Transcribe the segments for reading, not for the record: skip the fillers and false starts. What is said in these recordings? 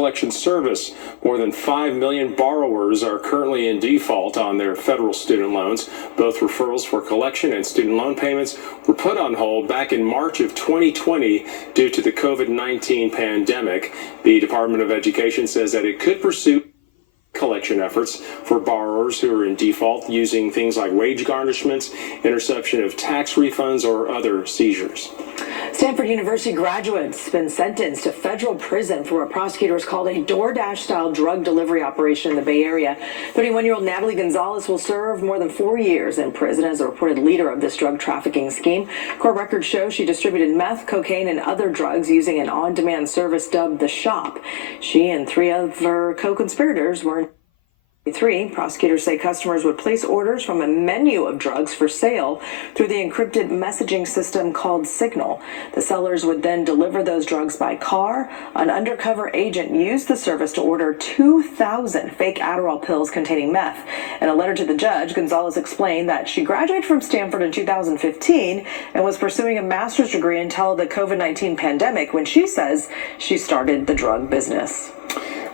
Collection Service. More than 5 million borrowers are currently in default on their federal student loans. Both referrals for collection and student loan payments were put on hold back in March of 2020 due to the COVID-19 pandemic. The Department of Education says that it could pursue collection efforts for borrowers who are in default using things like wage garnishments, interception of tax refunds, or other seizures. Stanford University graduate's been sentenced to federal prison for what prosecutors called a DoorDash-style drug delivery operation in the Bay Area. 31-year-old Natalie Gonzalez will serve more than 4 years in prison as a reported leader of this drug trafficking scheme. Court records show she distributed meth, cocaine, and other drugs using an on-demand service dubbed The Shop. She and 3 other co-conspirators were prosecutors say customers would place orders from a menu of drugs for sale through the encrypted messaging system called Signal. The sellers would then deliver those drugs by car. An undercover agent used the service to order 2,000 fake Adderall pills containing meth. In a letter to the judge, Gonzalez explained that she graduated from Stanford in 2015 and was pursuing a master's degree until the COVID-19 pandemic, when she says she started the drug business.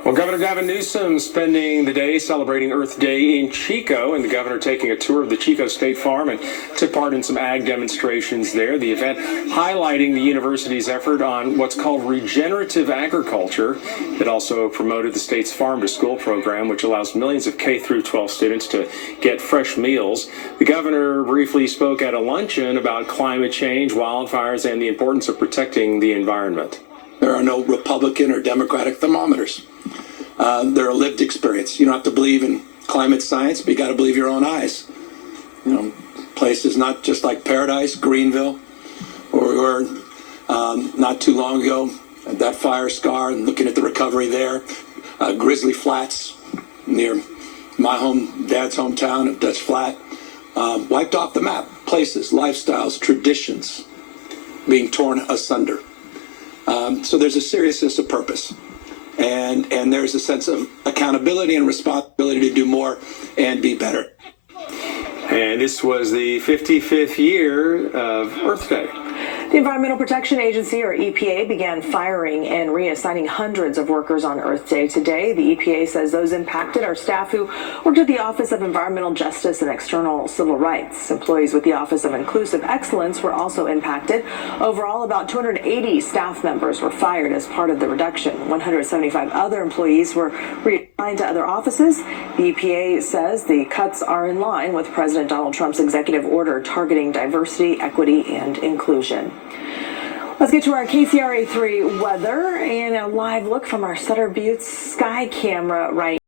Well, Governor Gavin Newsom spending the day celebrating Earth Day in Chico, and the governor taking a tour of the Chico State Farm and took part in some ag demonstrations there. The event highlighting the university's effort on what's called regenerative agriculture. It also promoted the state's Farm to School program, which allows millions of K-12 students to get fresh meals. The governor briefly spoke at a luncheon about climate change, wildfires, and the importance of protecting the environment. There are no Republican or Democratic thermometers. They're a lived experience. You don't have to believe in climate science, but you got to believe your own eyes. You know, places not just like Paradise, Greenville, or we were not too long ago at that fire scar and looking at the recovery there. Grizzly Flats near my dad's hometown of Dutch Flat, wiped off the map. Places, lifestyles, traditions being torn asunder. So there's a seriousness of purpose. And there's a sense of accountability and responsibility to do more and be better. And this was the 55th year of Earth Day. The Environmental Protection Agency, or EPA, began firing and reassigning hundreds of workers on Earth Day today. The EPA says those impacted are staff who worked at the Office of Environmental Justice and External Civil Rights. Employees with the Office of Inclusive Excellence were also impacted. Overall, about 280 staff members were fired as part of the reduction. 175 other employees were reassigned to other offices. The EPA says the cuts are in line with President Donald Trump's executive order targeting diversity, equity, and inclusion. Let's get to our KCRA 3 weather and a live look from our Sutter Butte sky camera right